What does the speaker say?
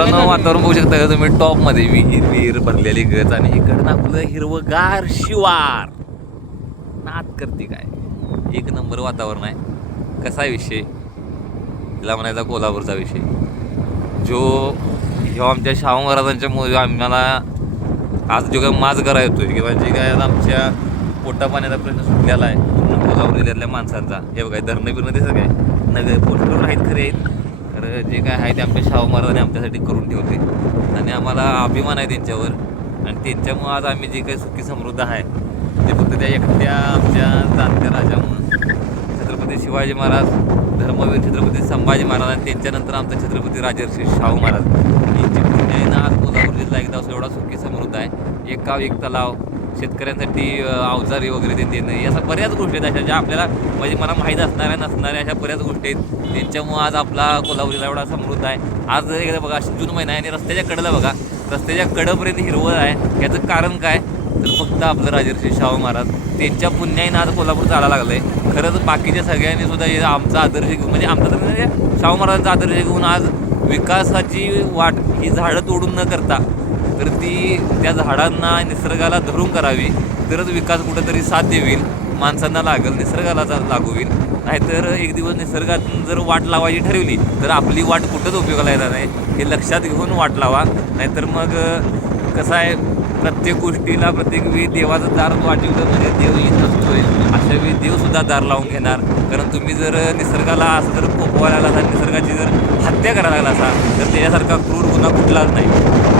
मित्रांनो वातावरण बघू शकता का तुम्ही टॉपमध्ये विहीर भरलेली गच आणि इकडनं आपलं हिरवगार शिवार नाद करते काय एक नंबर वातावरण आहे. कसा विषय तिला म्हणायचा कोल्हापूरचा विषय जो ह्यो आमच्या शाहू महाराजांच्या मुळे आम्हाला आज जो काय माज करा येतोय किंवा जे काय आमच्या पोटा पाण्याचा प्रश्न सुटलेला आहे पूर्ण कोल्हापूर जिल्ह्यातल्या माणसांचा. हे बघा धरणं बिरणं दिसत काय नगर पोस्टवर आहेत खरे आहेत तर जे काय आहे ते आमच्या शाहू महाराजांनी आमच्यासाठी करून ठेवते आणि आम्हाला अभिमान आहे त्यांच्यावर. आणि त्यांच्यामुळं आज आम्ही जे काही सुखी समृद्ध आहे ते फक्त त्या एकट्या आमच्या जाणत्या राजामुळं. छत्रपती शिवाजी महाराज, धर्मवीर छत्रपती संभाजी महाराज आणि त्यांच्यानंतर आमचा छत्रपती राजर्षी शाहू महाराज यांची पुण्यानं आज कोल्हापूर जिल्हा एकदा एवढा सुखी समृद्ध आहे. एक गाव एक तलाव, शेतकऱ्यांसाठी अवजारी वगैरे ते देणं याचा बऱ्याच गोष्टी आहेत अशा ज्या आपल्याला म्हणजे मला माहीत असणाऱ्या नसणाऱ्या अशा बऱ्याच गोष्टी आहेत. त्यांच्यामुळं आज आपला कोल्हापूर जिल्हा एवढा समृद्ध आहे. आज एकदा बघा जून महिना आहे आणि रस्त्याच्या कडेला बघा रस्त्याच्या कडेपर्यंत हिरवळ आहे. याचं कारण काय तर फक्त आपलं राजर्षी शाहू महाराज त्यांच्या पुण्याईनं आज कोल्हापूर चालायला लागलं आहे. खरंच बाकीच्या सगळ्यांनी सुद्धा हे आमचा आदर्श घेऊन म्हणजे आमचा तर म्हणजे शाहू महाराजांचा आदर्श घेऊन आज विकासाची वाट ही झाडं तोडून न करता तर ती त्या झाडांना निसर्गाला धरून करावी तरच विकास कुठंतरी साथ देईल, माणसांना लागेल, निसर्गाला लागू होईल. नाहीतर एक दिवस निसर्गातून जर वाट लावायची ठरवली तर आपली वाट कुठंच उपयोगाला येणार नाही. हे लक्षात घेऊन वाट लावा. नाहीतर मग कसं आहे प्रत्येक गोष्टीला प्रत्येक वेळी देवाचं दार वाजवलं म्हणजे देव येत नसतोय अशा वेळी देवसुद्धा दार लावून घेणार. कारण तुम्ही जर निसर्गाला असं जर पोपवायला असा निसर्गाची जर हत्या करायला लागला असा तर त्याच्यासारखा क्रूर गुन्हा कुठलाच नाही.